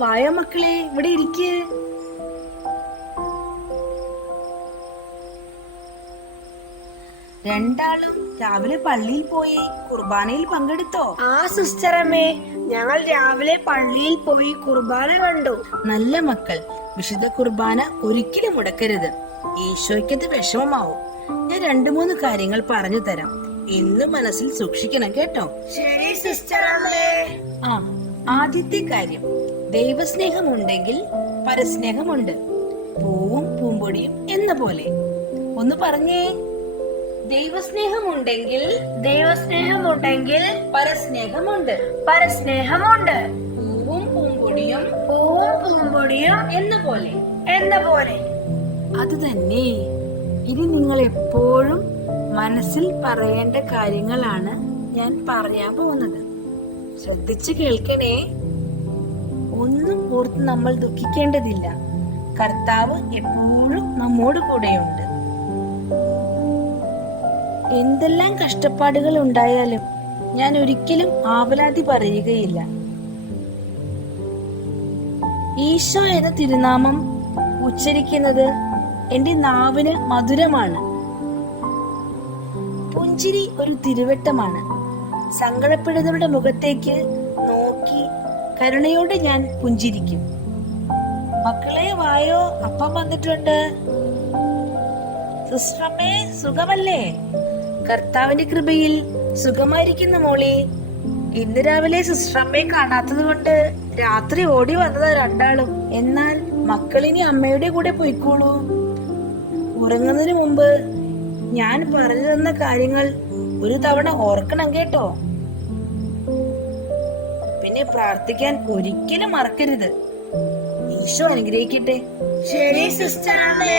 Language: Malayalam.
വായോ മക്കളെ, ഇവിടെ ഇരിക്ക്. രണ്ടാളും രാവിലെ പള്ളിയിൽ പോയി കുർബാനയിൽ പങ്കെടുത്തോ? ആ സിസ്റ്ററമ്മേ, ഞങ്ങൾ രാവിലെ പള്ളിയിൽ പോയി കുർബാന കണ്ടു. നല്ല മക്കൾ, വിശുദ്ധ കുർബാന ഒരിക്കലും മുടക്കരുത്. ഈശോയ്ക്കത് വിഷമമാവും. ഞാൻ 2-3 കാര്യങ്ങൾ പറഞ്ഞു തരാം. എന്നും മനസ്സിൽ സൂക്ഷിക്കണം കേട്ടോ. ശരി സിസ്റ്ററമ്മേ. ആദ്യത്തെ കാര്യം, ദൈവസ്നേഹമുണ്ടെങ്കിൽ പരസ്നേഹമുണ്ട്. പൂവും പൂമ്പൊടിയും എന്ന പോലെ. ഒന്ന് പറഞ്ഞേ. ദൈവസ്നേഹമുണ്ടെങ്കിൽ പരസ്നേഹമുണ്ട്. പൂവും പൂമ്പൊടിയും എന്ന പോലെ. അത് തന്നെ. ഇനി നിങ്ങൾ എപ്പോഴും മനസ്സിൽ പറയേണ്ട കാര്യങ്ങളാണ് ഞാൻ പറയാൻ പോകുന്നത്. ശ്രദ്ധിച്ചു കേൾക്കണേ. ഒന്നും ഓർത്ത് നമ്മൾ ദുഃഖിക്കേണ്ടതില്ല. കർത്താവ് എപ്പോഴും നമ്മോട് കൂടെയുണ്ട്. എന്തെല്ലാം കഷ്ടപ്പാടുകൾ ഉണ്ടായാലും ഞാൻ ഒരിക്കലും ആവലാതി പറയുകയില്ല. ഈശോ എന്ന തിരുനാമം ഉച്ചരിക്കുന്നത് എന്റെ നാവിന് മധുരമാണ്. പുഞ്ചിരി ഒരു തിരുവട്ടമാണ്. സങ്കടപ്പെടുന്നവരുടെ മുഖത്തേക്ക് നോക്കി കരുണയോടെ ഞാൻ പുഞ്ചിരിക്കും. മക്കളെ വായോ, അപ്പം വന്നിട്ടുണ്ട്. സിസ്റ്ററമ്മേ, സുഖമല്ലേ? കർത്താവിന്റെ കൃപയിൽ സുഖമായിരിക്കുന്നു മോളി. ഇന്ന് രാവിലെ സിസ്റ്ററമ്മയെ കാണാത്തത് കൊണ്ട് രാത്രി ഓടി വന്നതാ രണ്ടാളും. എന്നാൽ മക്കളിനി അമ്മയുടെ കൂടെ പോയിക്കോളൂ. ഉറങ്ങുന്നതിന് മുമ്പ് ഞാൻ പറഞ്ഞു തന്ന കാര്യങ്ങൾ ഒരു തവണ ഓർക്കണം കേട്ടോ. പിന്നെ പ്രാർത്ഥിക്കാൻ ഒരിക്കലും മറക്കരുത്. ഈശോ അനുഗ്രഹിക്കട്ടെ. ശരി സിസ്റ്ററമ്മേ.